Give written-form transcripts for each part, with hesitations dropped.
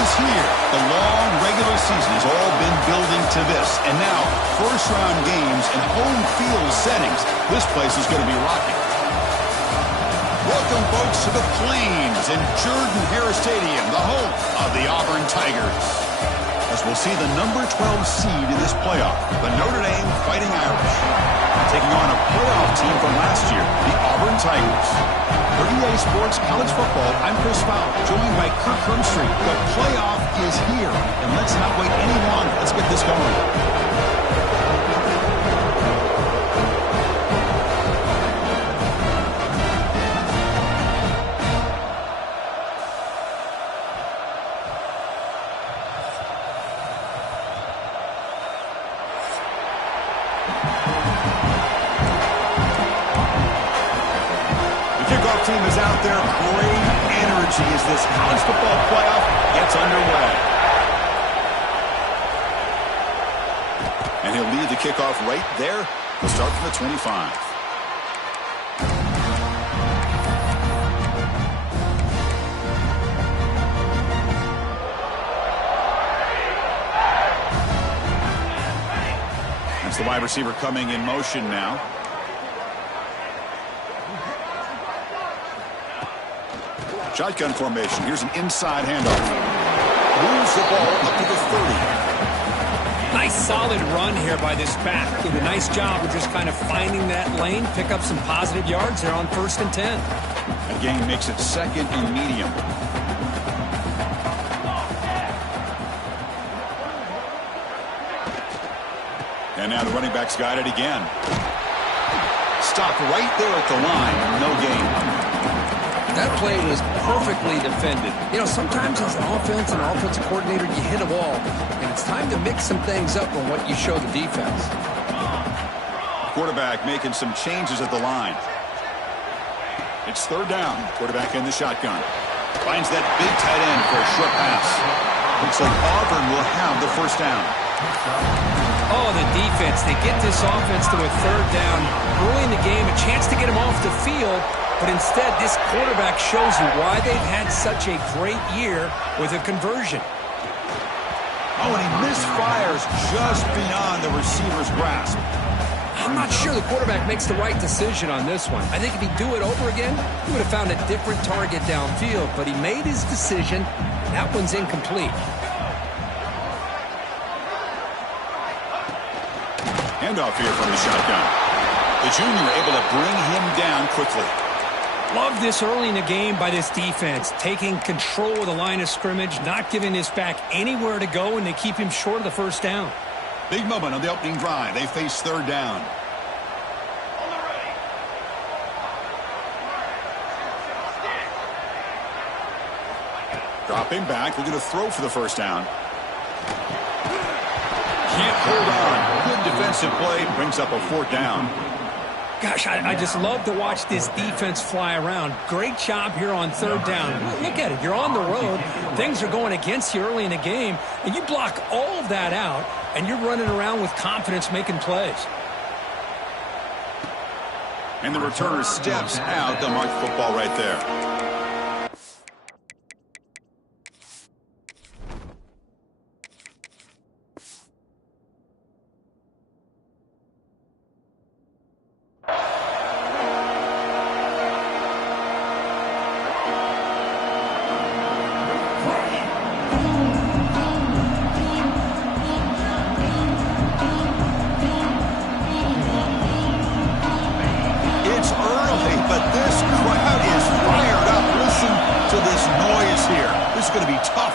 is here. The long regular season has all been building to this. And now, first-round games and home field settings. This place is going to be rocking. Welcome, folks, to the Plains in Jordan-Hare Stadium, the home of the Auburn Tigers. As we'll see the number 12 seed in this playoff, the Notre Dame Fighting Irish, taking on a playoff team from last year, the Auburn Tigers. For EA Sports College Football, I'm Chris Fowler, joined by Kirk Hermstreet. The playoff is here, and let's not wait any longer. Let's get this going. Team is out there. Great energy as this college football playoff gets underway. And he'll lead the kickoff right there. He'll start from the 25. That's the wide receiver coming in motion now. Shotgun formation. Here's an inside handoff. Moves the ball up to the 30. Nice solid run here by this back. Did a nice job of just kind of finding that lane, pick up some positive yards there on 1st and 10. That gain makes it 2nd and medium. And now the running back's got it again. Stopped right there at the line. No gain. That play was perfectly defended. You know, sometimes as an offense and offensive coordinator, you hit a wall, and it's time to mix some things up on what you show the defense. Quarterback making some changes at the line. It's 3rd down. Quarterback in the shotgun. Finds that big tight end for a short pass. Looks like Auburn will have the 1st down. Oh, the defense. They get this offense to a 3rd down early in the game, a chance to get them off the field. But instead, this quarterback shows you why they've had such a great year with a conversion. Oh, and he misfires just beyond the receiver's grasp. I'm not sure the quarterback makes the right decision on this one. I think if he'd do it over again, he would have found a different target downfield. But he made his decision. That one's incomplete. Handoff here from the shotgun. The junior able to bring him down quickly. Love this early in the game by this defense, taking control of the line of scrimmage, not giving this back anywhere to go, and they keep him short of the 1st down. Big moment on the opening drive. They face 3rd down. Dropping back. We're going to throw for the 1st down. Can't hold on. Good defensive play. Brings up a 4th down. Gosh, I just love to watch this defense fly around. Great job here on 3rd down. Look at it. You're on the road. Things are going against you early in the game, and you block all of that out, and you're running around with confidence making plays. And the returner steps out to mark football right there.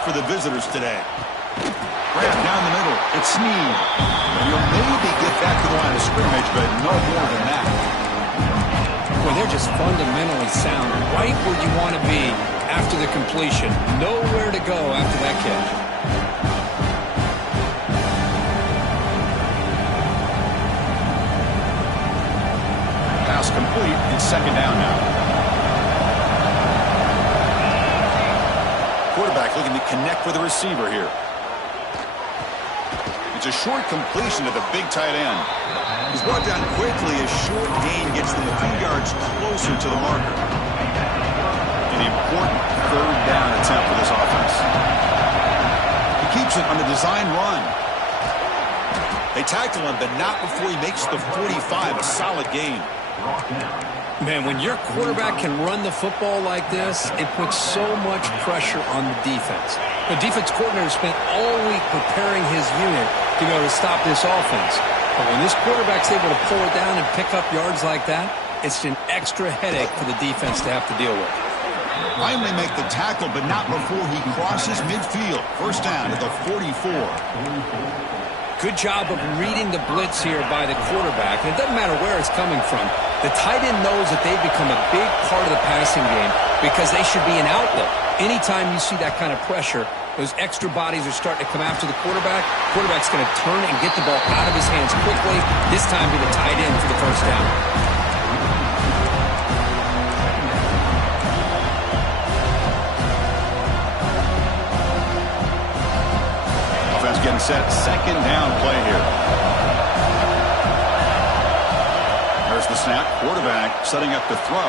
For the visitors today. Grab down the middle. It's Snead. He'll maybe get back to the line of scrimmage, but no more than that. Well, they're just fundamentally sound. Right where you want to be after the completion. Nowhere to go after that catch. Pass complete. It's 2nd down now. Quarterback looking to connect with the receiver here. It's a short completion to the big tight end. He's brought down quickly. A short gain gets them a few yards closer to the marker. An important 3rd down attempt for this offense. keeps it on the design run. They tackle him, but not before he makes the 45. A solid gain. Man, when your quarterback can run the football like this, it puts so much pressure on the defense. The defense coordinator spent all week preparing his unit to be able to stop this offense. But when this quarterback's able to pull it down and pick up yards like that, it's an extra headache for the defense to have to deal with. Finally make the tackle, but not before he crosses midfield. First down at the 44. Good job of reading the blitz here by the quarterback. And it doesn't matter where it's coming from. The tight end knows that they've become a big part of the passing game because they should be an outlet. Anytime you see that kind of pressure, those extra bodies are starting to come after the quarterback. Quarterback's going to turn and get the ball out of his hands quickly, this time to the tight end for the first down. Offense getting set. Second down play here. There's the snap. Quarterback setting up to throw.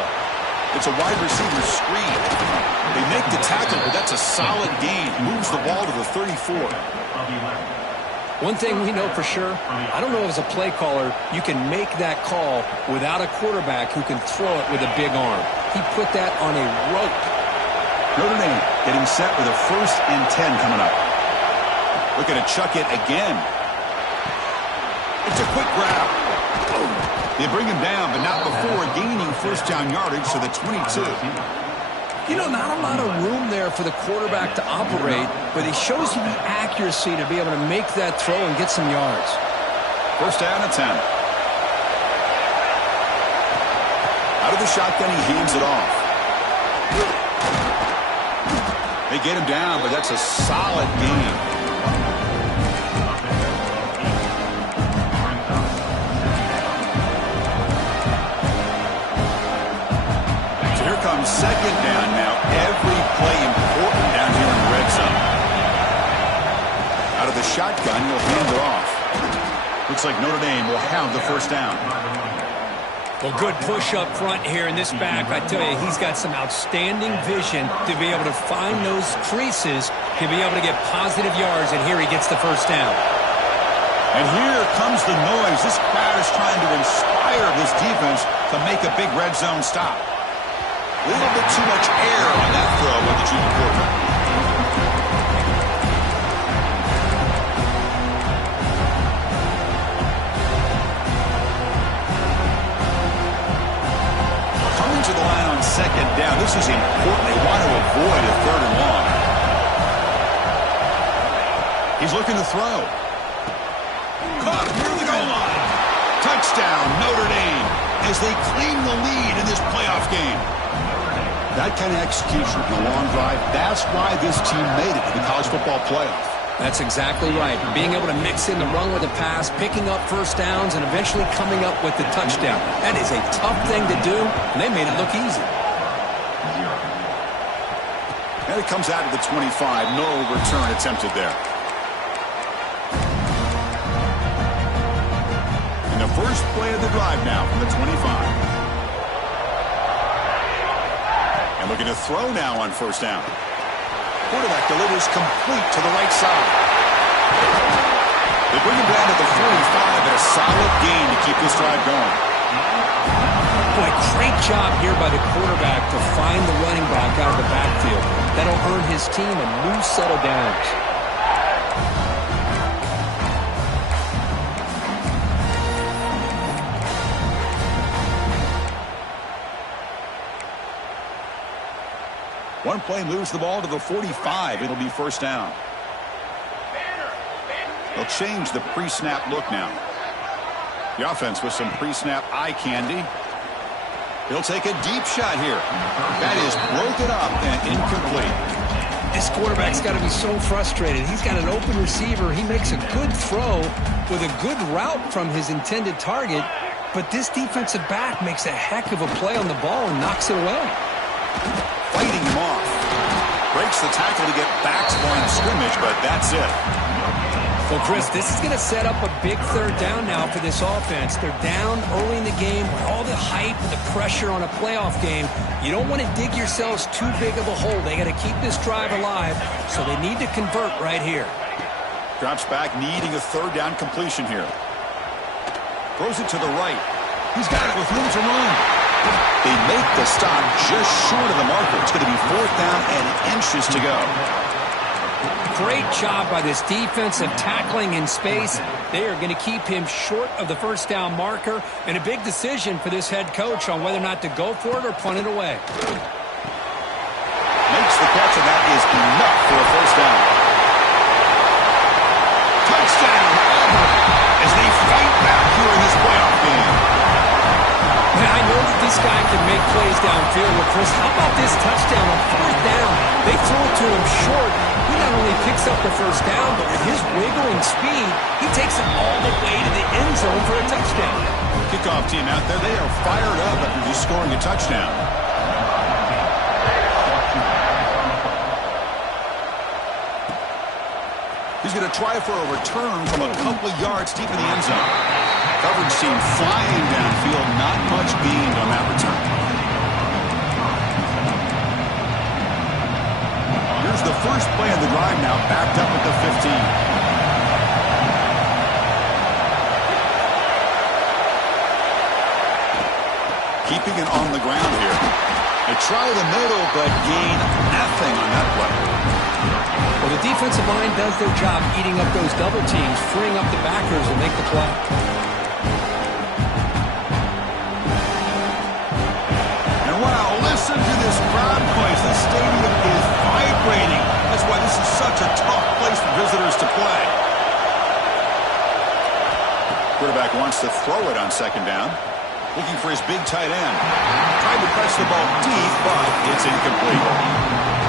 It's a wide receiver screen. They make the tackle, but that's a solid gain. Moves the ball to the 34. One thing we know for sure, I don't know as a play caller, you can make that call without a quarterback who can throw it with a big arm. He put that on a rope. Notre Dame getting set with a 1st and 10 coming up. Looking to chuck it again. It's a quick grab. They bring him down, but not before gaining first down yardage to the 22. You know, not a lot of room there for the quarterback to operate, but he shows you the accuracy to be able to make that throw and get some yards. First down and 10. Out of the shotgun, he hands it off. They get him down, but that's a solid gain. Second down now. Every play important down here in the red zone. Out of the shotgun, he'll hand it off. Looks like Notre Dame will have the first down. Well, good push up front here in this back. I tell you, he's got some outstanding vision to be able to find those creases, to be able to get positive yards, and here he gets the first down. And here comes the noise. This crowd is trying to inspire this defense to make a big red zone stop. A little bit too much air on that throw by the junior quarterback. Coming to the line on second down. This is important. They want to avoid a 3rd and long. He's looking to throw. Caught near the goal line. Touchdown, Notre Dame, as they claim the lead in this playoff game. That kind of execution in a long drive, that's why this team made it to the college football playoff. That's exactly right. Being able to mix in the run with the pass, picking up first downs, and eventually coming up with the touchdown. That is a tough thing to do, and they made it look easy. And it comes out of the 25. No return attempted there. And the first play of the drive now from the 25. Looking to throw now on first down. Quarterback delivers complete to the right side. They bring him down to the 45 and a solid gain to keep this drive going. Boy, great job here by the quarterback to find the running back out of the backfield. That'll earn his team a new set of downs. One play moves the ball to the 45. It'll be first down. They'll change the pre-snap look now. The offense with some pre-snap eye candy. He'll take a deep shot here. That is broken up and incomplete. This quarterback's got to be so frustrated. He's got an open receiver. He makes a good throw with a good route from his intended target, but this defensive back makes a heck of a play on the ball and knocks it away. Fighting him off. Breaks the tackle to get back to line of scrimmage, but that's it. Well, Chris, this is going to set up a big third down now for this offense. They're down early in the game with all the hype and the pressure on a playoff game. You don't want to dig yourselves too big of a hole. They got to keep this drive alive, so they need to convert right here. Drops back, needing a third down completion here. Throws it to the right. He's got it with room to run. They make the stop just short of the marker. It's going to be 4th down and inches to go. Great job by this defensive tackling in space. They are going to keep him short of the first down marker, and a big decision for this head coach on whether or not to go for it or punt it away. Makes the catch, and that is enough for a first down. Touchdown, Auburn, as they fight back here in this playoff game. I know that this guy can make plays downfield, but Chris, how about this touchdown on 4th down? They throw it to him short. He not only picks up the first down, but with his wiggling speed, he takes it all the way to the end zone for a touchdown. Kickoff team out there, they are fired up after just scoring a touchdown. He's going to try for a return from a couple of yards deep in the end zone. Coverage team flying downfield, not much gained on that return. Here's the first play of the drive now, backed up at the 15. Keeping it on the ground here. They try the middle, but gain nothing on that play. Well, the defensive line does their job eating up those double teams, freeing up the backers and make the play. And wow, listen to this crowd noise. The stadium is vibrating. That's why this is such a tough place for visitors to play. Quarterback wants to throw it on 2nd down. Looking for his big tight end. Tried to press the ball deep, but it's incomplete.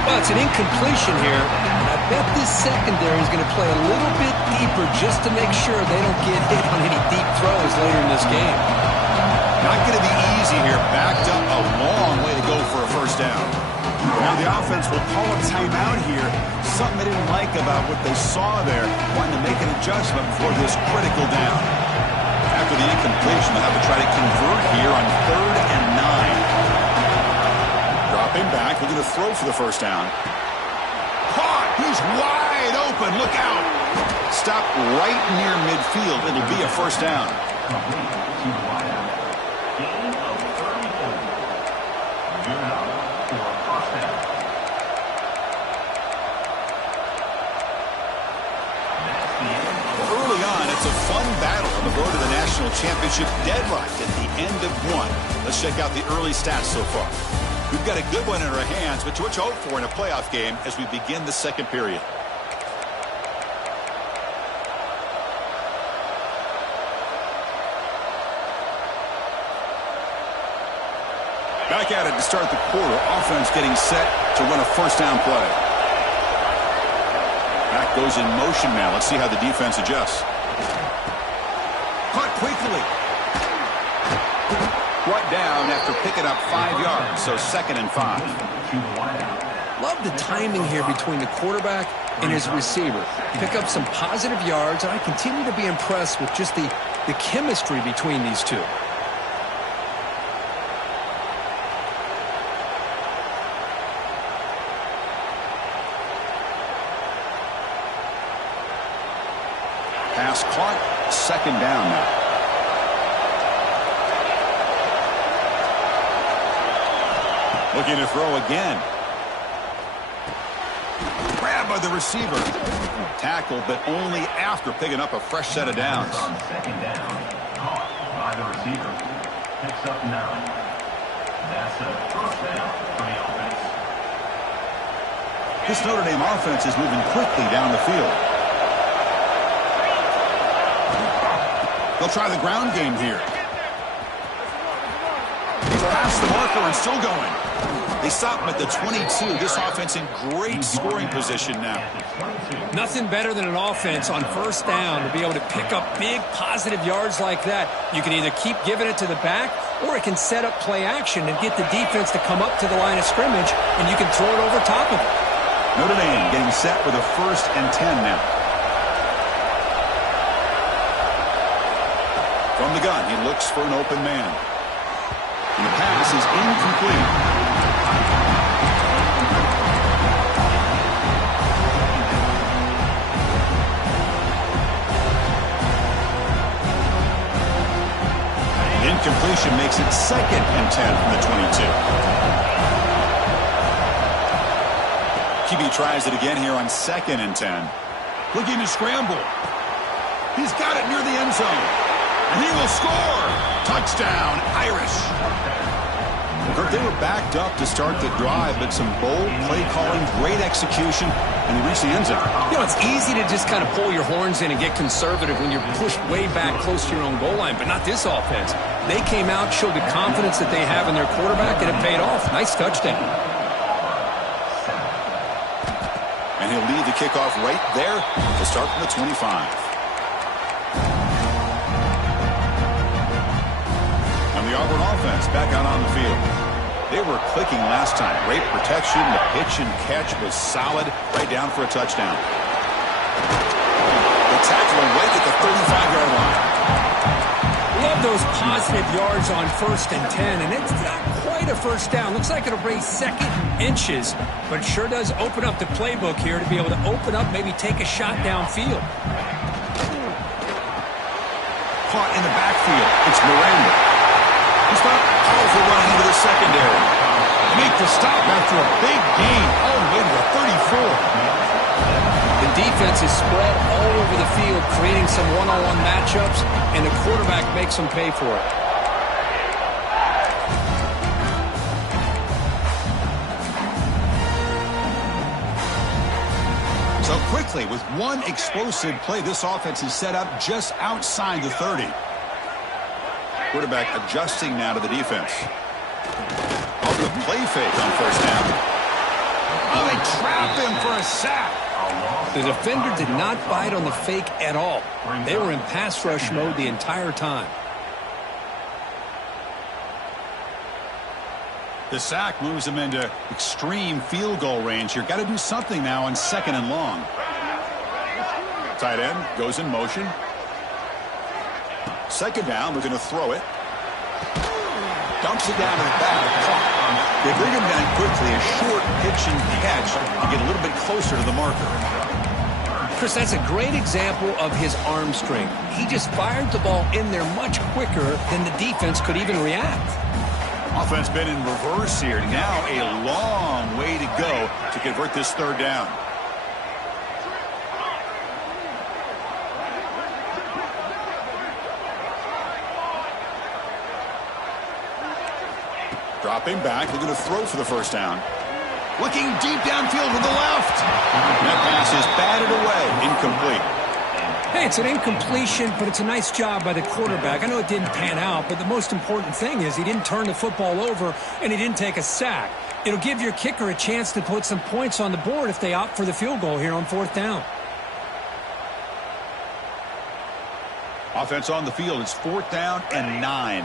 Well, it's an incompletion here. I bet this secondary is going to play a little bit deeper just to make sure they don't get hit on any deep throws later in this game. Not going to be easy here. Backed up a long way to go for a first down. Now the offense will call a timeout here. Something they didn't like about what they saw there. Wanting to make an adjustment before this critical down. After the incompletion, they'll have to try to convert here on 3rd and 9. Dropping back, looking to throw for the first down. Caught! He's wide open. Look out! Stop right near midfield. It'll be a first down. Early on, it's a fun battle on the road to the national championship, deadlocked at the end of one. Let's check out the early stats so far. We've got a good one in our hands, but what you hope for in a playoff game as we begin the second period. Back at it to start the quarter. Offense getting set to run a first down play. Back goes in motion now. Let's see how the defense adjusts. Caught quickly. Brought down after picking up 5 yards, so 2nd and 5. Love the timing here between the quarterback and his receiver. Pick up some positive yards, and I continue to be impressed with just the chemistry between these two. Pass caught, 2nd down now. Looking to throw again. Grabbed by the receiver. Tackled, but only after picking up a fresh set of downs. 2nd down. Caught by the receiver. Picks up 9. That's a first down for the offense. This Notre Dame offense is moving quickly down the field. They'll try the ground game here. He's past the marker and still going. They stop him at the 22. This offense in great scoring position now. Nothing better than an offense on first down to be able to pick up big positive yards like that. You can either keep giving it to the back, or it can set up play action and get the defense to come up to the line of scrimmage, and you can throw it over top of it. Notre Dame getting set for the 1st and 10 now. From the gun, he looks for an open man. And the pass is incomplete. incompletion makes it 2nd and 10 from the 22. QB tries it again here on 2nd and 10. Looking to scramble. He's got it near the end zone. And he will score. Touchdown, Irish. Kirk, they were backed up to start the drive, but some bold play calling, great execution, and they reached the end zone. You know, it's easy to just kind of pull your horns in and get conservative when you're pushed way back close to your own goal line, but not this offense. They came out, showed the confidence that they have in their quarterback, and it paid off. Nice touchdown. And he'll lead the kickoff right there to start from the 25. And the Auburn offense back out on the field. They were clicking last time. Great protection. The pitch and catch was solid. Right down for a touchdown. The tackle right at the 35-yard line. Love those positive yards on 1st and 10, and it's not quite a first down. Looks like it'll bring 2nd and inches, but it sure does open up the playbook here to be able to open up, maybe take a shot downfield. Caught in the backfield. It's Miranda. He's not powerful running into the secondary. Make the stop after a big gain all the way to the 34. The defense is spread all over the field, creating some one-on-one matchups, and the quarterback makes them pay for it. So quickly, with one explosive play, this offense is set up just outside the 30. Quarterback adjusting now to the defense. Off the play fake on 1st down. Oh, they trap him for a sack. The defender did not bite on the fake at all. They were in pass rush mode the entire time. The sack moves him into extreme field goal range here. Got to do something now on 2nd and long. Tight end goes in motion. 2nd down, looking to throw it. Dumps it down to the back. They bring him down quickly, a short pitch and catch to get a little bit closer to the marker. Chris, that's a great example of his arm strength. He just fired the ball in there much quicker than the defense could even react. Offense been in reverse here. Now a long way to go to convert this 3rd down. Dropping back, looking to throw for the 1st down. Looking deep downfield to the left. That pass is batted away, incomplete. Hey, it's an incompletion, but it's a nice job by the quarterback. I know it didn't pan out, but the most important thing is he didn't turn the football over and he didn't take a sack. It'll give your kicker a chance to put some points on the board if they opt for the field goal here on 4th down. Offense on the field. It's 4th down and 9.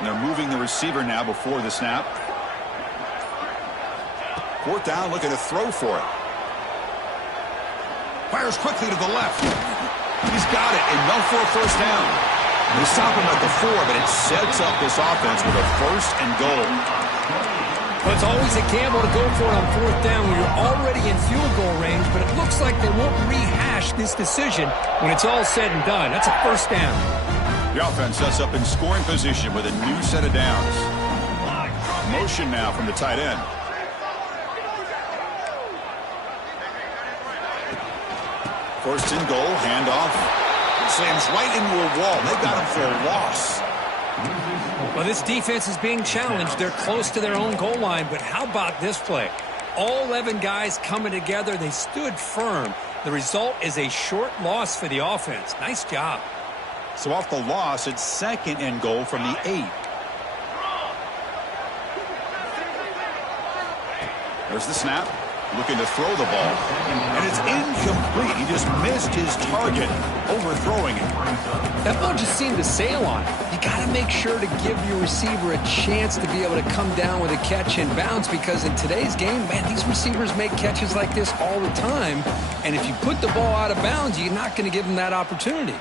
And they're moving the receiver now before the snap. 4th down, looking to throw for it. Fires quickly to the left. He's got it, enough for a 1st down. They stop him at the 4, but it sets up this offense with a 1st and goal. Well, it's always a gamble to go for it on 4th down when you're already in field goal range, but it looks like they won't rehash this decision when it's all said and done. That's a 1st down. The offense sets up in scoring position with a new set of downs. Motion now from the tight end. First and goal, handoff. Slams right into a wall. They got him for a loss. Well, this defense is being challenged. They're close to their own goal line, but how about this play? All 11 guys coming together. They stood firm. The result is a short loss for the offense. Nice job. So off the loss, it's 2nd and goal from the 8. There's the snap. Looking to throw the ball. And it's incomplete. He just missed his target, overthrowing it. That ball just seemed to sail on it. You got to make sure to give your receiver a chance to be able to come down with a catch and bounce, because in today's game, man, these receivers make catches like this all the time. And if you put the ball out of bounds, you're not going to give them that opportunity.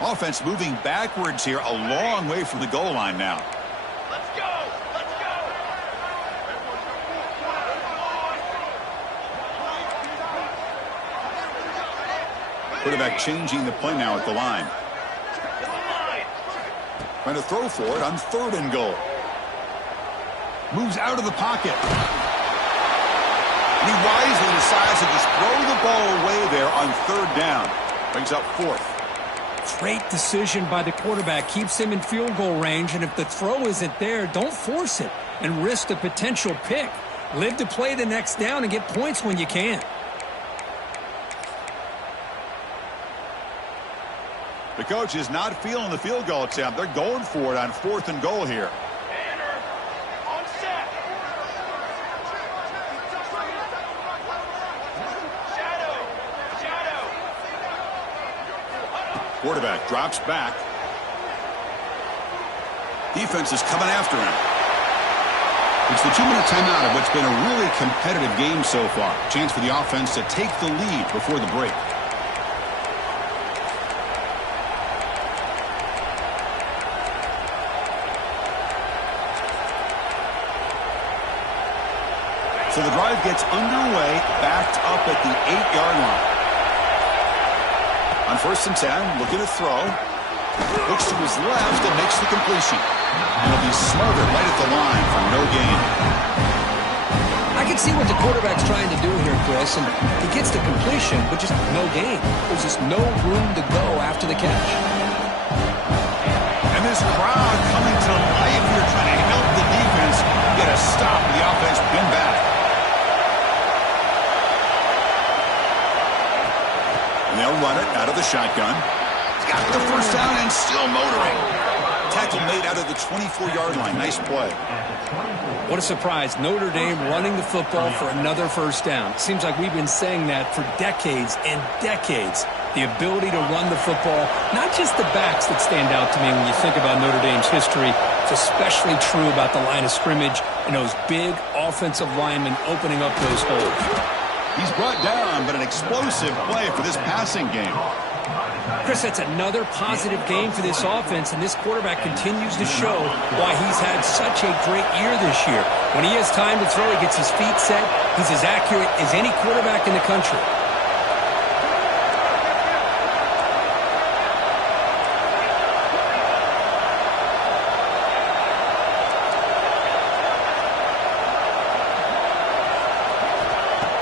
Offense moving backwards here, a long way from the goal line now. Let's go. Quarterback changing the play now at the line. Trying to throw for it on 3rd and goal. Moves out of the pocket. And he wisely decides to just throw the ball away there on 3rd down. Brings up 4th. Great decision by the quarterback. Keeps him in field goal range, and if the throw isn't there, don't force it and risk a potential pick. Live to play the next down and get points when you can. The coach is not feeling the field goal attempt. They're going for it on 4th and goal here. Quarterback drops back. Defense is coming after him. It's the 2-minute timeout of what's been a really competitive game so far. Chance for the offense to take the lead before the break. So the drive gets underway, backed up at the 8-yard line. On 1st and 10, looking to throw. Looks to his left and makes the completion. And he'll be smothered right at the line for no gain. I can see what the quarterback's trying to do here, Chris, and he gets the completion, but just no gain. There's just no room to go after the catch. And this crowd coming to life here, trying to help the defense get a stop. The offense been back. And they'll run it out of the shotgun. He's got the 1st down and still motoring. Tackle made out of the 24-yard line. Nice play. What a surprise. Notre Dame running the football for another 1st down. Seems like we've been saying that for decades and decades. The ability to run the football, not just the backs that stand out to me when you think about Notre Dame's history. It's especially true about the line of scrimmage and those big offensive linemen opening up those holes. He's brought down, but an explosive play for this passing game. Chris, that's another positive game for this offense, and this quarterback continues to show why he's had such a great year this year. When he has time to throw, he gets his feet set. He's as accurate as any quarterback in the country.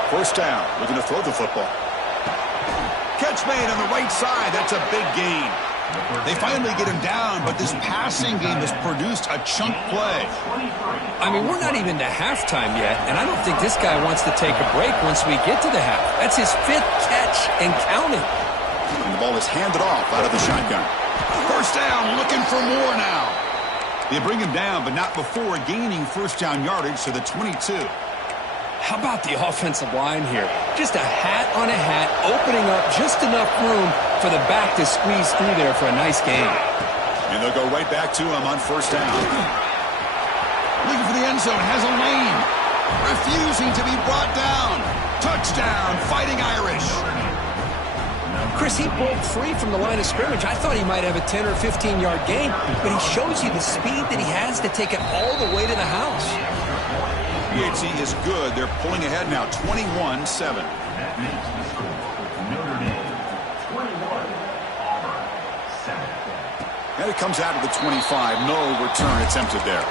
First down, looking to throw the football. Catch made on the right side. That's a big gain. They finally get him down, but this passing game has produced a chunk play. I mean, we're not even to halftime yet, and I don't think this guy wants to take a break once we get to the half. That's his 5th catch and counting. And the ball is handed off out of the shotgun. First down, looking for more now. They bring him down, but not before gaining 1st down yardage to the 22. How about the offensive line here? Just a hat on a hat, opening up just enough room for the back to squeeze through there for a nice gain. And they'll go right back to him on 1st down. Looking for the end zone, has a lane. Refusing to be brought down. Touchdown, Fighting Irish. Chris, he broke free from the line of scrimmage. I thought he might have a 10 or 15-yard gain, but he shows you the speed that he has to take it all the way to the house. PHC is good. They're pulling ahead now, 21-7. That makes the score. Notre Dame 21, Auburn 7. And it comes out of the 25. No return attempted there.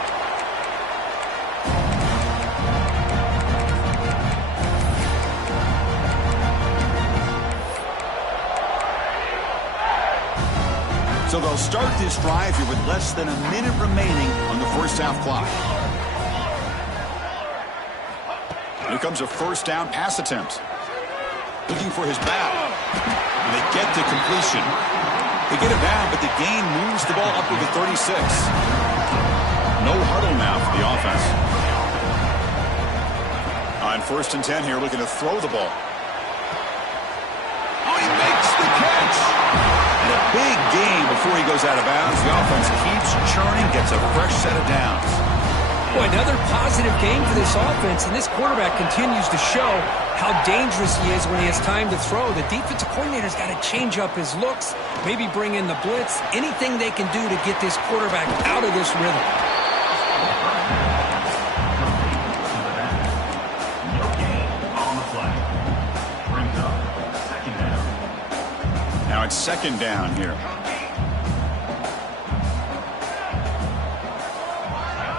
So they'll start this drive here with less than a minute remaining on the 1st half clock. Here comes a 1st down pass attempt. Looking for his back. And they get the completion. They get it down, but the gain moves the ball up to the 36. No huddle now for the offense. On 1st and 10 here, looking to throw the ball. Oh, he makes the catch! And a big gain before he goes out of bounds. The offense keeps churning, gets a fresh set of downs. Boy, another positive game for this offense, and this quarterback continues to show how dangerous he is when he has time to throw. The defensive coordinator's got to change up his looks, maybe bring in the blitz, anything they can do to get this quarterback out of this rhythm. No gain on the play. Brings up 2nd down. it's second down here.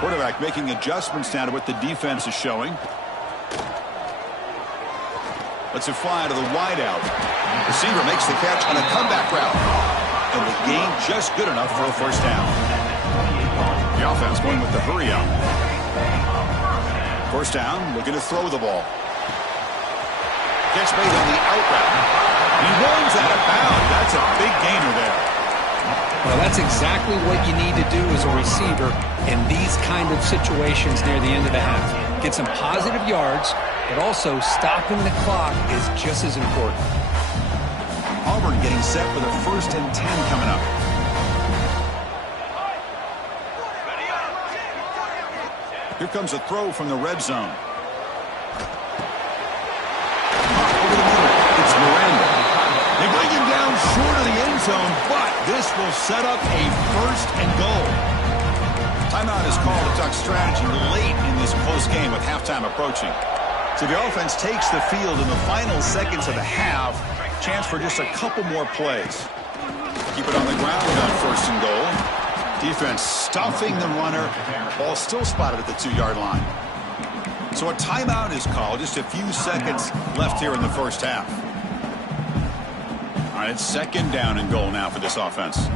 Quarterback making adjustments now to what the defense is showing. Lets it fly to the wideout. Receiver makes the catch on a comeback route. And the gain just good enough for a first down. The offense going with the hurry up. First down, looking to throw the ball. Catch made on the out route. He runs out of bounds. That's a big gainer there. Well, that's exactly what you need to do as a receiver in these kind of situations near the end of the half. Get some positive yards, but also stopping the clock is just as important. Auburn getting set for the 1st and 10 coming up. Here comes a throw from the red zone. Over the middle, it's Miranda. They bring him down short of the end zone, but this will set up a 1st and goal. Timeout is called to talk strategy late in this close game with halftime approaching. So the offense takes the field in the final seconds of the half. Chance for just a couple more plays. Keep it on the ground on 1st and goal. Defense stuffing the runner. Ball still spotted at the 2-yard line. So a timeout is called. Just a few seconds left here in the first half. All right, it's second down and goal now for this offense.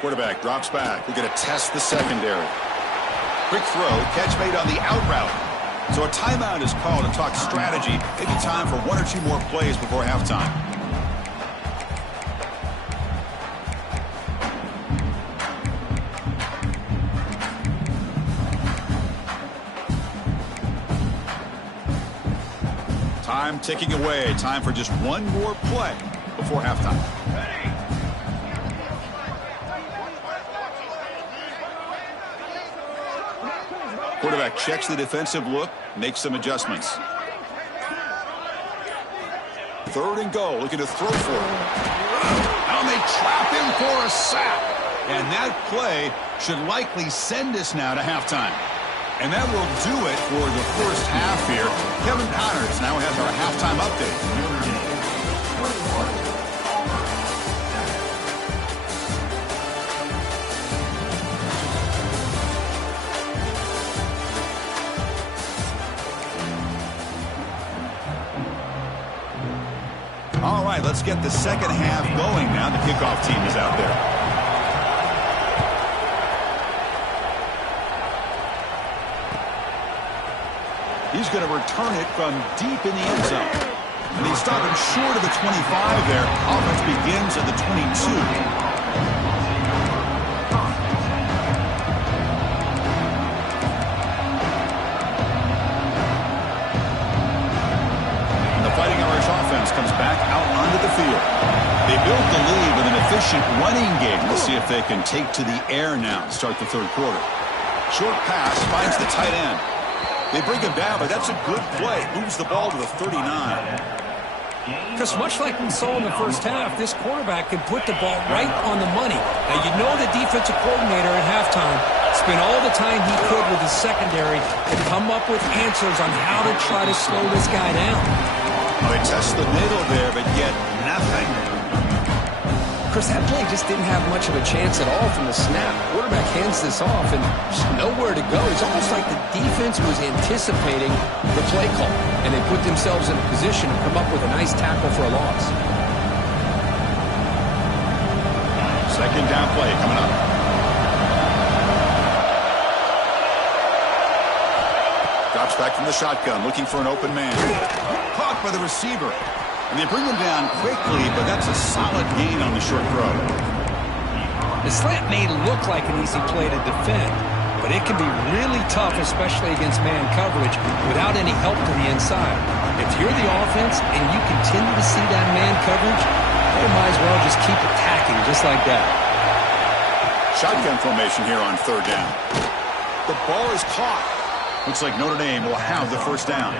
Quarterback drops back. We're going to test the secondary. Quick throw, catch made on the out route. So a timeout is called to talk strategy. Maybe time for 1 or 2 more plays before halftime. Time ticking away. Time for just 1 more play before halftime. Quarterback checks the defensive look, makes some adjustments. 3rd and goal, looking to throw for it. And they trap him for a sack. And that play should likely send us now to halftime. And that will do it for the first half here. Kevin Connors now has our halftime update. All right, let's get the second half going now. The kickoff team is out there. He's going to return it from deep in the end zone. And he's stopping short of the 25 there. Offense begins at the 22. Comes back out onto the field. They built the lead with an efficient running game. Let's see if they can take to the air now to start the 3rd quarter. Short pass finds the tight end. They bring him down, but that's a good play. Moves the ball to the 39. Because much like we saw in the first half, this quarterback can put the ball right on the money. Now, you know the defensive coordinator at halftime spent all the time he could with his secondary to come up with answers on how to try to slow this guy down. They test the middle there, but yet nothing. Chris, that play just didn't have much of a chance at all from the snap. Quarterback hands this off and just nowhere to go. It's almost like the defense was anticipating the play call, and they put themselves in a position to come up with a nice tackle for a loss. Second down play coming up. Drops back from the shotgun, looking for an open man. Caught by the receiver. And they bring him down quickly, but that's a solid gain on the short throw. The slant may look like an easy play to defend, but it can be really tough, especially against man coverage, without any help to the inside. If you're the offense and you continue to see that man coverage, you might as well just keep attacking just like that. Shotgun formation here on 3rd down. The ball is caught. Looks like Notre Dame will have the first down.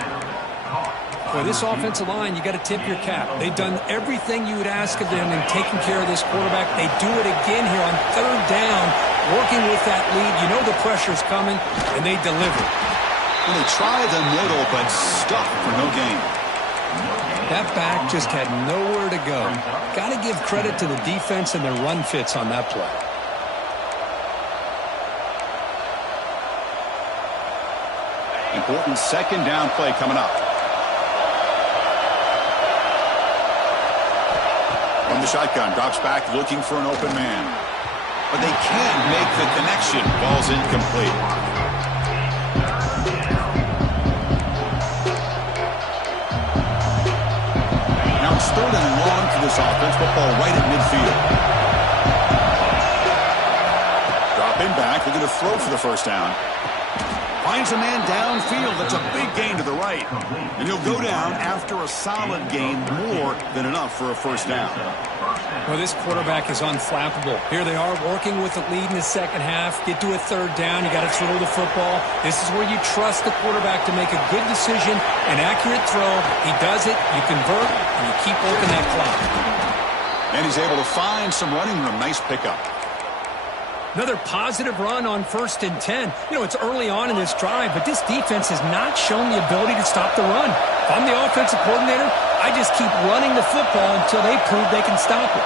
For this offensive line, you got to tip your cap. They've done everything you would ask of them in taking care of this quarterback. They do it again here on 3rd down, working with that lead. You know the pressure's coming, and they deliver. Well, they tried the middle, but stuck for no gain. That back just had nowhere to go. Got to give credit to the defense and their run fits on that play. Important second down play coming up. From the shotgun, drops back looking for an open man. But they can't make the connection. Ball's incomplete. Now it's 3rd and long for this offense. Football right at midfield. Dropping back, looking to throw for the first down. Finds a man downfield. That's a big gain to the right. And he'll go down after a solid gain, more than enough for a first down. Well, this quarterback is unflappable. Here they are working with the lead in the second half. Get to a 3rd down. You got to throw the football. This is where you trust the quarterback to make a good decision, an accurate throw. He does it. You convert, and you keep working that clock. And he's able to find some running room. Nice pickup. Another positive run on 1st and 10. You know, it's early on in this drive, but this defense has not shown the ability to stop the run. If I'm the offensive coordinator, I just keep running the football until they prove they can stop it.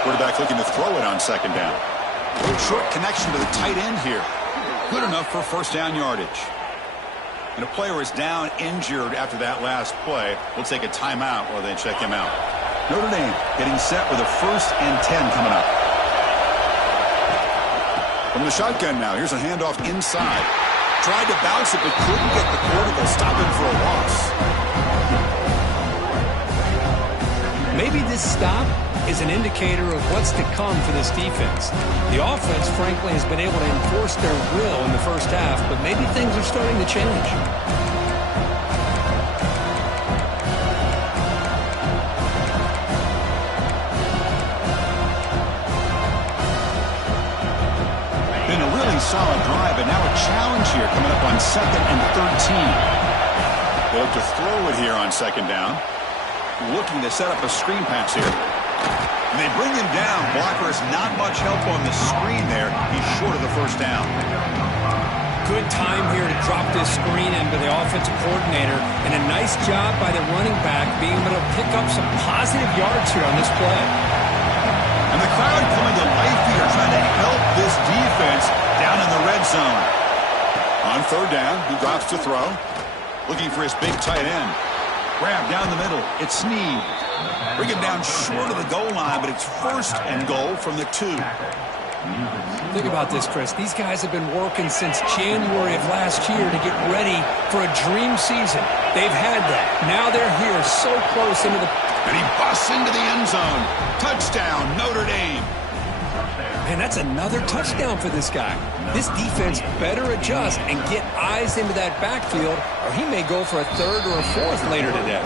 Quarterback looking to throw it on 2nd down. Short connection to the tight end here. Good enough for first down yardage. And a player is down injured after that last play. We'll take a timeout while they check him out. Notre Dame getting set with a 1st and 10 coming up. From the shotgun now, here's a handoff inside. Tried to bounce it, but couldn't get the quarterback. Stop him for a loss. Maybe this stop is an indicator of what's to come for this defense. The offense, frankly, has been able to enforce their will in the first half, but maybe things are starting to change. Solid drive, but now a challenge here coming up on 2nd and 13. They look to throw it here on 2nd down. Looking to set up a screen pass here. And they bring him down. Blocker has not much help on the screen there. He's short of the first down. Good time here to drop this screen into the offensive coordinator, and a nice job by the running back being able to pick up some positive yards here on this play. And the crowd coming to life here, trying to help this defense down in the red zone. On 3rd down, he drops to throw. Looking for his big tight end. Grab down the middle. It's Snead. Bring him down short of the goal line, but it's 1st and goal from the 2. Think about this, Chris. These guys have been working since January of last year to get ready for a dream season. They've had that. Now they're here so close into the... And he busts into the end zone. Touchdown, Notre Dame. Man, that's another touchdown for this guy. This defense better adjust and get eyes into that backfield, or he may go for a 3rd or a 4th later today.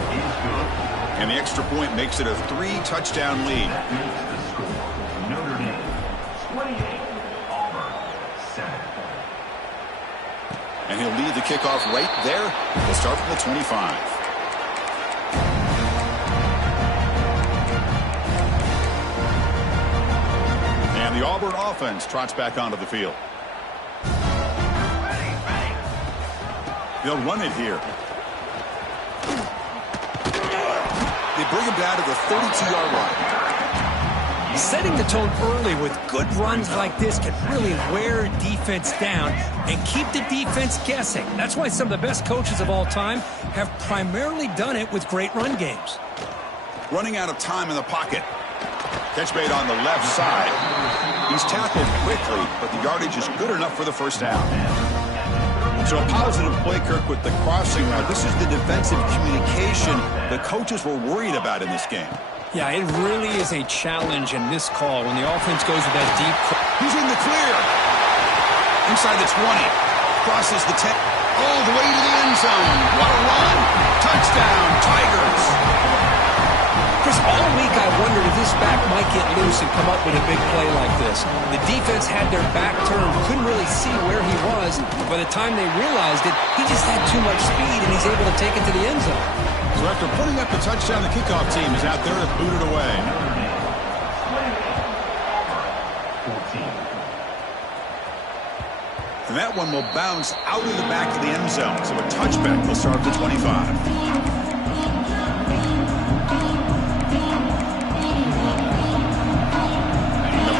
And the extra point makes it a 3-touchdown lead. Notre Dame, 28, Auburn, 7. And he'll lead the kickoff right there. He'll start from the 25. The Auburn offense trots back onto the field. They'll run it here. They bring him down to the 32-yard line. Setting the tone early with good runs like this can really wear a defense down and keep the defense guessing. That's why some of the best coaches of all time have primarily done it with great run games. Running out of time in the pocket. Catch made on the left side. He's tackled quickly, but the yardage is good enough for the first down. So a positive play, Kirk, with the crossing route. This is the defensive communication the coaches were worried about in this game. Yeah, it really is a challenge in this call when the offense goes with that deep. He's in the clear. Inside the 20. Crosses the 10. All the way to the end zone. What a run. Touchdown, Tigers. Chris, all week I wondered if this back might get loose and come up with a big play like this. The defense had their back turned, couldn't really see where he was. By the time they realized it, he just had too much speed, and he's able to take it to the end zone. So after putting up the touchdown, the kickoff team is out there to boot it away. And that one will bounce out of the back of the end zone. So a touchback will start the 25.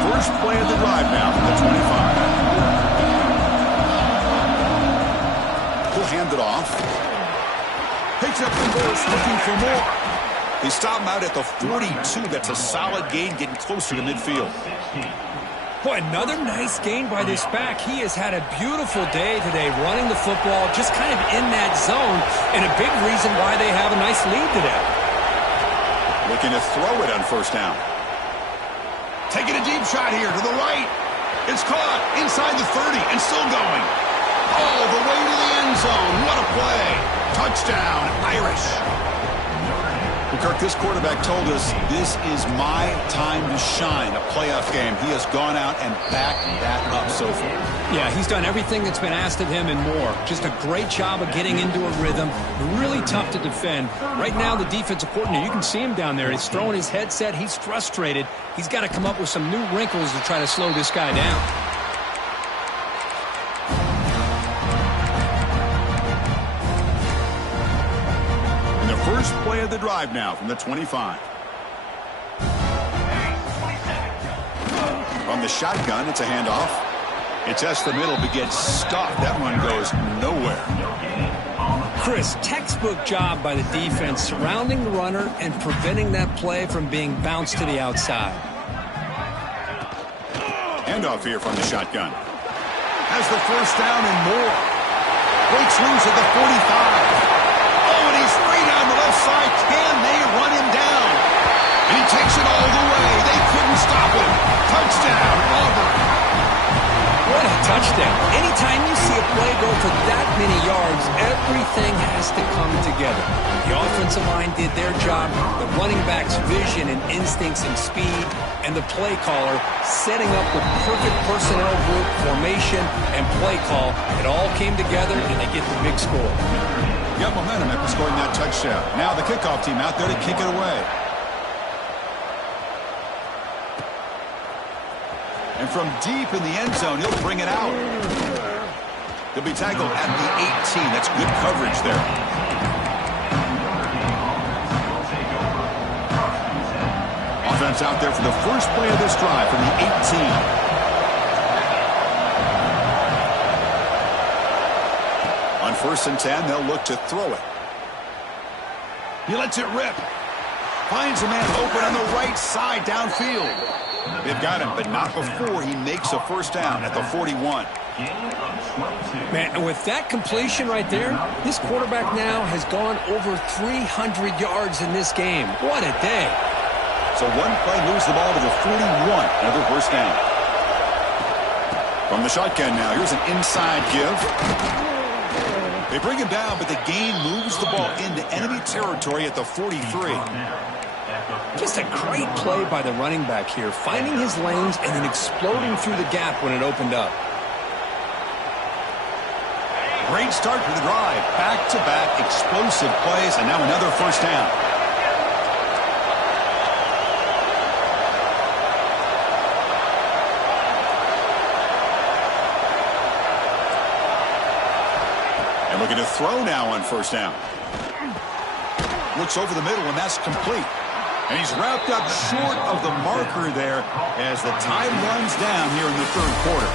First play of the drive now from the 25. He'll hand it off. Picks up the burst, looking for more. He stopped him out at the 42. That's a solid gain, getting closer to midfield. Boy, another nice gain by this back. He has had a beautiful day today running the football, just kind of in that zone, and a big reason why they have a nice lead today. Looking to throw it on first down. Taking a deep shot here to the right. It's caught inside the 30 and still going. All the way to the end zone. What a play. Touchdown, Irish. Well, Kirk, this quarterback told us this is my time to shine, a playoff game. He has gone out and backed that up so far. Yeah, he's done everything that's been asked of him and more. Just a great job of getting into a rhythm. Really tough to defend. Right now, the defensive coordinator, you can see him down there. He's throwing his headset. He's frustrated. He's got to come up with some new wrinkles to try to slow this guy down. And the first play of the drive now from the 25. From the shotgun, it's a handoff. It tests the middle, but gets stuffed. That one goes nowhere. Chris, textbook job by the defense surrounding the runner and preventing that play from being bounced to the outside. Handoff here from the shotgun. Has the first down and more. Breaks loose at the 45. Oh, and he's free down the left side. Can they run him down? And he takes it all the way. They couldn't stop him. Touchdown, Auburn. What a touchdown. Anytime you see a play go for that many yards, everything has to come together. The offensive line did their job, the running back's vision and instincts and speed, and the play caller setting up the perfect personnel group, formation, and play call. It all came together, and they get the big score. Got momentum after scoring that touchdown. Now the kickoff team out there to kick it away. And from deep in the end zone, he'll bring it out. He'll be tackled at the 18. That's good coverage there. Offense out there for the first play of this drive from the 18. On 1st and 10, they'll look to throw it. He lets it rip. Finds a man open on the right side downfield. They've got him, but not before he makes a first down at the 41. Man, and with that completion right there, this quarterback now has gone over 300 yards in this game. What a day. So one play moves the ball to the 41. Another first down. From the shotgun now, here's an inside give. They bring him down, but the gain moves the ball into enemy territory at the 43. Just a great play by the running back here, finding his lanes and then exploding through the gap when it opened up. Great start to the drive. Back-to-back explosive plays, and now another first down. And looking to throw now on first down. Looks over the middle, and that's complete. And he's wrapped up short of the marker there as the time runs down here in the third quarter.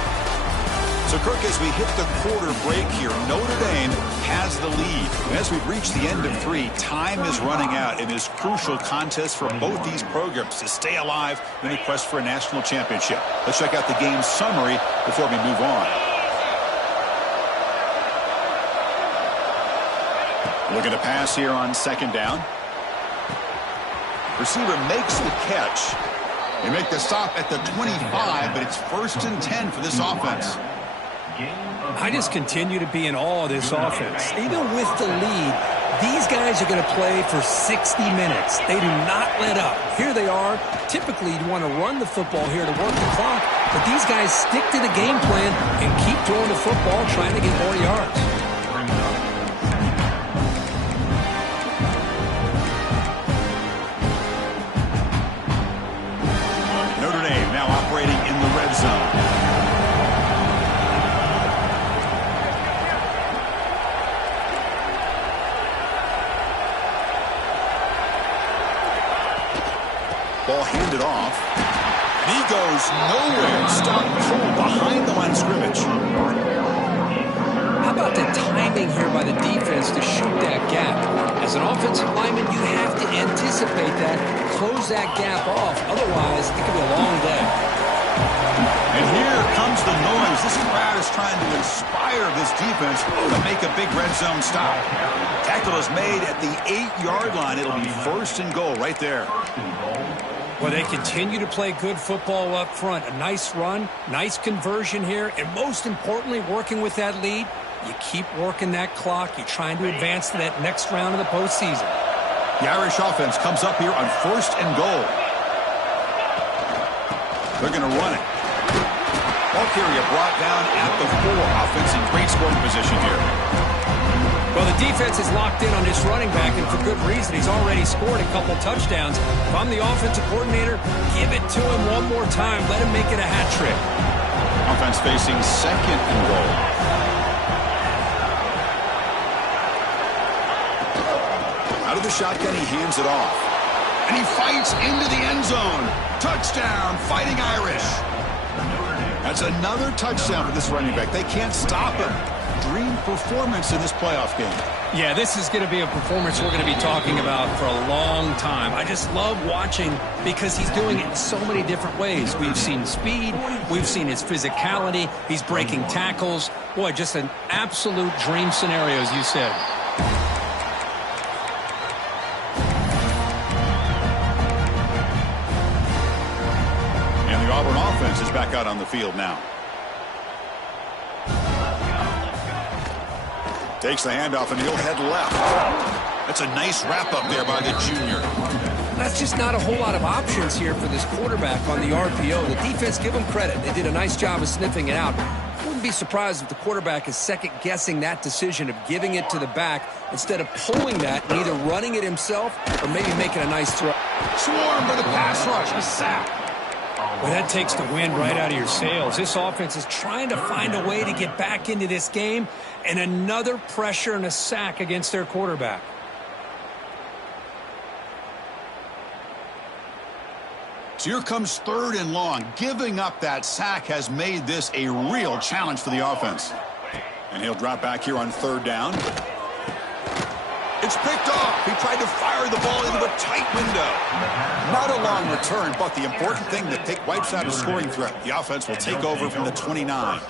So, Kirk, as we hit the quarter break here, Notre Dame has the lead. And as we've reached the end of 3, time is running out in this crucial contest for both these programs to stay alive in the quest for a national championship. Let's check out the game summary before we move on. Looking to pass here on 2nd down. Receiver makes the catch. They make the stop at the 25, but it's 1st and 10 for this offense. I just continue to be in awe of this offense. Even with the lead, these guys are going to play for 60 minutes. They do not let up. Here they are. Typically, you want to run the football here to work the clock, but these guys stick to the game plan and keep throwing the football, trying to get more yards. Operating in the red zone. Ball handed off. And he goes nowhere. Stopped cold behind the line of scrimmage. How about the timing here by the defense to shoot that gap? As an offensive lineman, you have to anticipate that, close that gap off. Otherwise, it could be a long day. And here comes the noise. This crowd is trying to inspire this defense to make a big red zone stop. Tackle is made at the 8-yard line. It'll be 1st and goal right there. Well, they continue to play good football up front. A nice run, nice conversion here, and most importantly, working with that lead, you keep working that clock. You're trying to advance to that next round of the postseason. The Irish offense comes up here on 1st and goal. They're going to run it. Ball carrier brought down at the 4. Offense in great scoring position here. Well, the defense is locked in on this running back, and for good reason. He's already scored a couple touchdowns. If I'm the offensive coordinator, give it to him one more time. Let him make it a hat trick. Offense facing 2nd and goal. Out of the shotgun, he hands it off. And he fights into the end zone. Touchdown, Fighting Irish. That's another touchdown for this running back. They can't stop him. Dream performance in this playoff game. Yeah, this is going to be a performance we're going to be talking about for a long time. I just love watching because he's doing it in so many different ways. We've seen speed. We've seen his physicality. He's breaking tackles. Boy, just an absolute dream scenario, as you said. And the Auburn offense is back out on the field now. Takes the handoff and he'll head left. That's a nice wrap up there by the junior. That's just not a whole lot of options here for this quarterback on the RPO. The defense, give them credit. They did a nice job of sniffing it out. I wouldn't be surprised if the quarterback is second-guessing that decision of giving it to the back instead of pulling that and either running it himself or maybe making a nice throw. Swarm for the pass rush. A sack. Well, that takes the wind right out of your sails. This offense is trying to find a way to get back into this game, and another pressure and a sack against their quarterback. So here comes 3rd and long. Giving up that sack has made this a real challenge for the offense. And he'll drop back here on 3rd down. It's picked off. He tried to fire the ball into a tight window. Not a long return, but the important thing that wipes out a scoring threat. The offense will take over from the 29.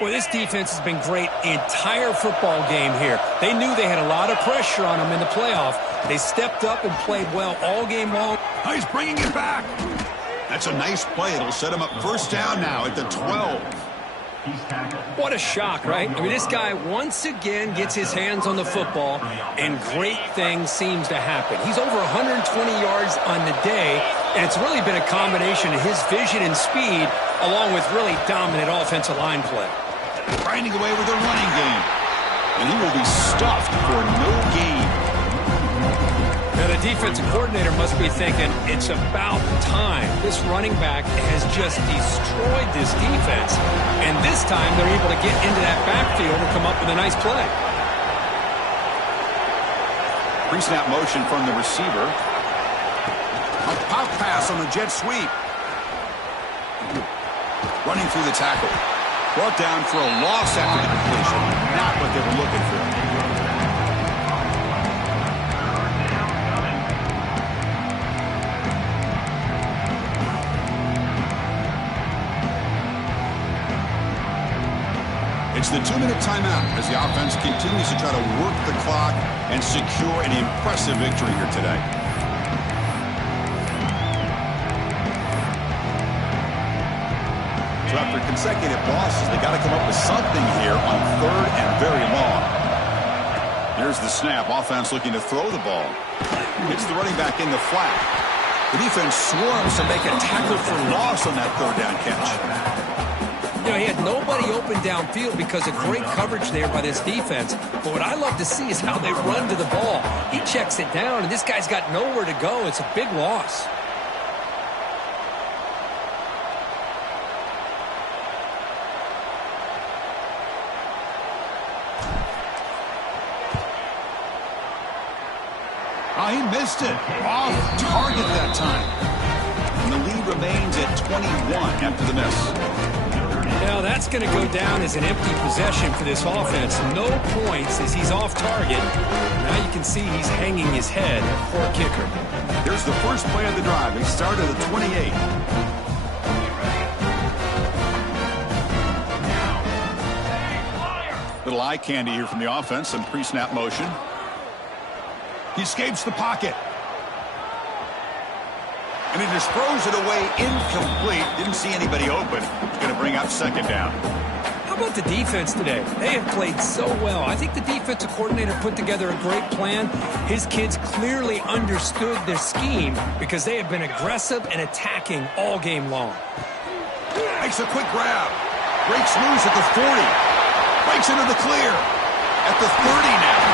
Well, this defense has been great the entire football game here. They knew they had a lot of pressure on them in the playoff. They stepped up and played well all game long. Oh, he's bringing it back. That's a nice play. It'll set him up 1st down now at the 12. What a shock, right? I mean, this guy once again gets his hands on the football, and great things seems to happen. He's over 120 yards on the day, and it's really been a combination of his vision and speed along with really dominant offensive line play. Grinding away with a running game. And he will be stuffed for no gain. Now, the defensive coordinator must be thinking, it's about time. This running back has just destroyed this defense. And this time, they're able to get into that backfield and come up with a nice play. Pre-snap motion from the receiver. A pop pass on the jet sweep. Running through the tackle. Brought down for a loss after the completion. Not what they were looking for. It's the 2-minute timeout as the offense continues to try to work the clock and secure an impressive victory here today. So after consecutive losses, they got to come up with something here on 3rd and very long. Here's the snap. Offense looking to throw the ball. It's the running back in the flat. The defense swarms to make a tackle for loss on that 3rd down catch. You know, he had nobody open downfield because of great coverage there by this defense. But what I love to see is how they run to the ball. He checks it down, and this guy's got nowhere to go. It's a big loss. he missed it. Off target that time. And the lead remains at 21 after the miss. Now that's going to go down as an empty possession for this offense. No points as he's off target. Now you can see he's hanging his head. Poor kicker. Here's the first play of the drive. They start at the 28. Little eye candy here from the offense. Some pre-snap motion. He escapes the pocket. And he just throws it away incomplete. Didn't see anybody open. It's going to bring up second down. How about the defense today? They have played so well. I think the defensive coordinator put together a great plan. His kids clearly understood their scheme because they have been aggressive and attacking all game long. Makes a quick grab. Breaks loose at the 40. Breaks into the clear. At the 30 now.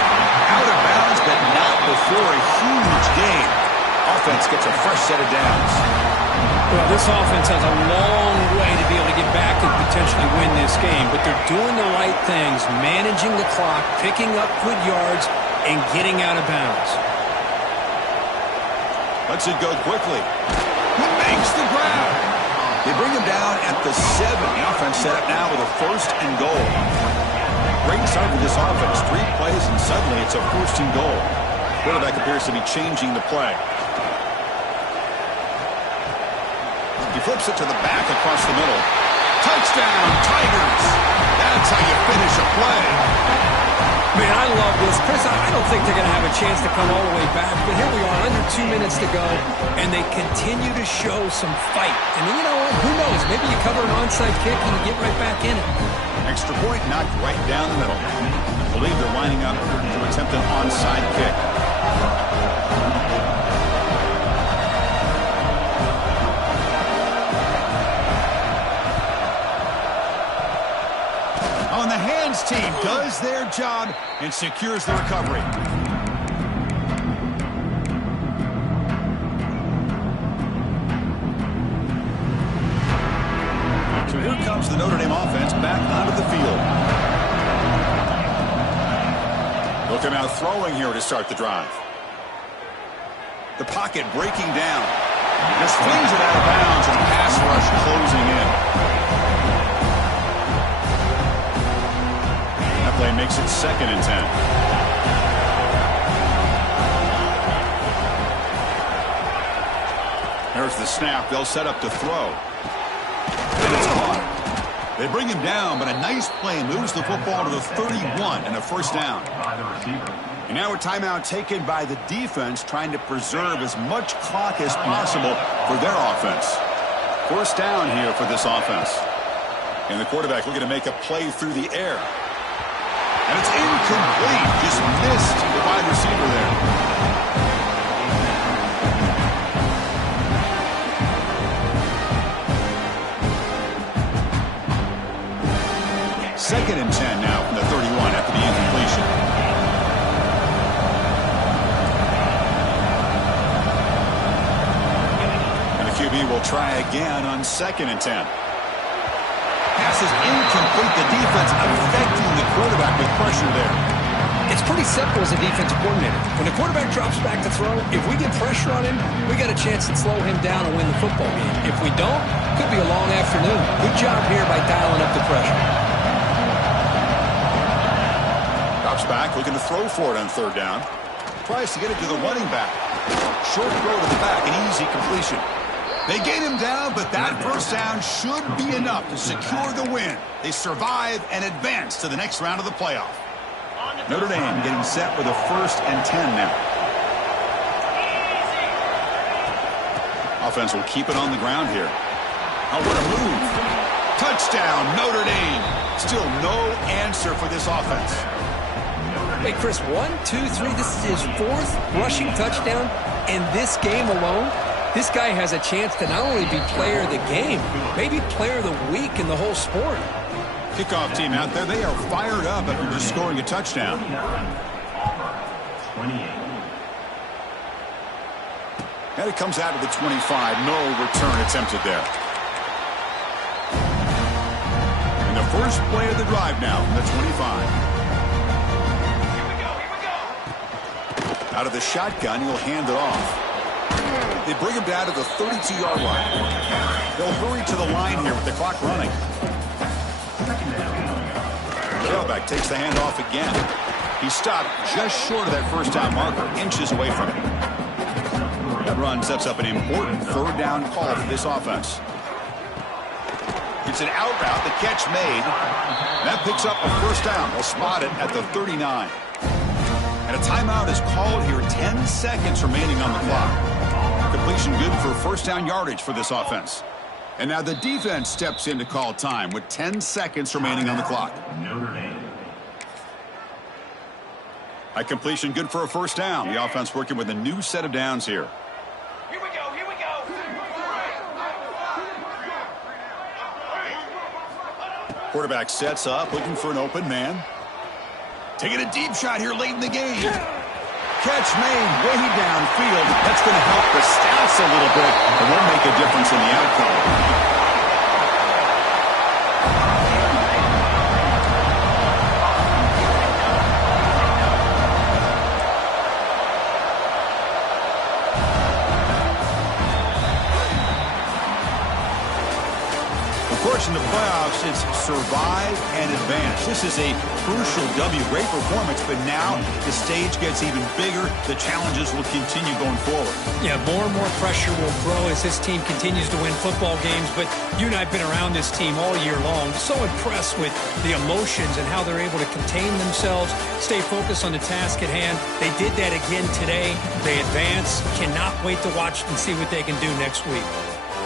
Out of bounds, but not before a huge gain. Offense gets a fresh set of downs. Well, this offense has a long way to be able to get back and potentially win this game, but they're doing the right things, managing the clock, picking up good yards, and getting out of bounds. Lets it go quickly. Who makes the grab? They bring him down at the 7. The offense set up now with a 1st and goal. Great start for this offense. 3 plays, and suddenly it's a 1st and goal. Quarterback appears to be changing the play. He flips it to the back across the middle. Touchdown, Tigers! That's how you finish a play. Man, I love this. Chris, I don't think they're going to have a chance to come all the way back, but here we are, under 2 minutes to go, and they continue to show some fight. And you know what? Who knows? Maybe you cover an onside kick and you get right back in it. Extra point knocked right down the middle. I believe they're lining up to attempt an onside kick. On the hands team does their job and secures the recovery. So here comes the Notre Dame offense back onto the field. Looking out throwing here to start the drive. The pocket breaking down. Just flings it out of bounds and the pass rush closing in. Play makes it 2nd and 10. There's the snap. They'll set up to throw. And it's caught. They bring him down, but a nice play moves the football to the 31 and a 1st down. And now a timeout taken by the defense, trying to preserve as much clock as possible for their offense. 1st down here for this offense. And the quarterback looking to make a play through the air. And it's incomplete. Just missed the wide receiver there. Second and 10 now from the 31 after the incompletion. And the QB will try again on 2nd and 10. Pass is incomplete. The defense affecting the quarterback with pressure there. It's pretty simple as a defensive coordinator. When the quarterback drops back to throw, if we get pressure on him, we got a chance to slow him down and win the football game. If we don't, could be a long afternoon. Good job here by dialing up the pressure. Drops back, looking to throw for it on 3rd down. Tries to get it to the running back. Short throw to the back, an easy completion. They get him down, but that 1st down should be enough to secure the win. They survive and advance to the next round of the playoff. Notre Dame getting set with a 1st and 10 now. Offense will keep it on the ground here. Oh, what a move. Touchdown, Notre Dame. Still no answer for this offense. Hey, Chris, 1, 2, 3. This is his 4th rushing touchdown in this game alone. This guy has a chance to not only be player of the game, maybe player of the week in the whole sport. Kickoff team out there, they are fired up after just scoring a touchdown. 28. And it comes out of the 25. No return attempted there. And the first play of the drive now from the 25. Out of the shotgun, he'll hand it off. They bring him down to the 32-yard line. They'll hurry to the line here with the clock running. Tailback takes the handoff again. He stopped just short of that first down marker, inches away from it. That run sets up an important third down call for this offense. It's an out route, the catch made. That picks up a first down. They'll spot it at the 39. And a timeout is called here, 10 seconds remaining on the clock. Completion good for first down yardage for this offense. And now the defense steps in to call time with 10 seconds remaining on the clock. Notre Dame. A completion good for a first down. The offense working with a new set of downs here. Here we go, here we go. Quarterback sets up, looking for an open man. Taking a deep shot here late in the game. Catch made way downfield. That's going to help the stats a little bit, but won't make a difference in the outcome. In the playoffs, it's survive and advance. This is a crucial W. Great performance, but now the stage gets even bigger. The challenges will continue going forward. Yeah, more and more pressure will grow as this team continues to win football games, but you and I have been around this team all year long. So impressed with the emotions and how they're able to contain themselves, stay focused on the task at hand. They did that again today. They advance. Cannot wait to watch and see what they can do next week.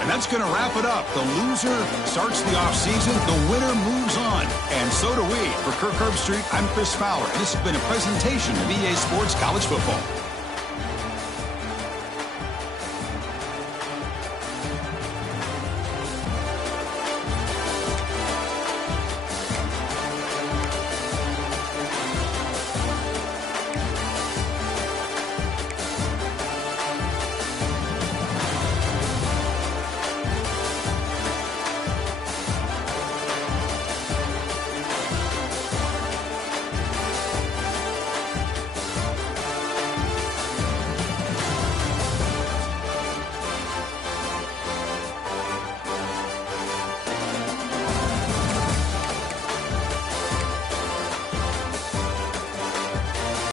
And that's going to wrap it up. The loser starts the offseason. The winner moves on. And so do we. For Kirk Herbstreit, I'm Chris Fowler. This has been a presentation of EA Sports College Football.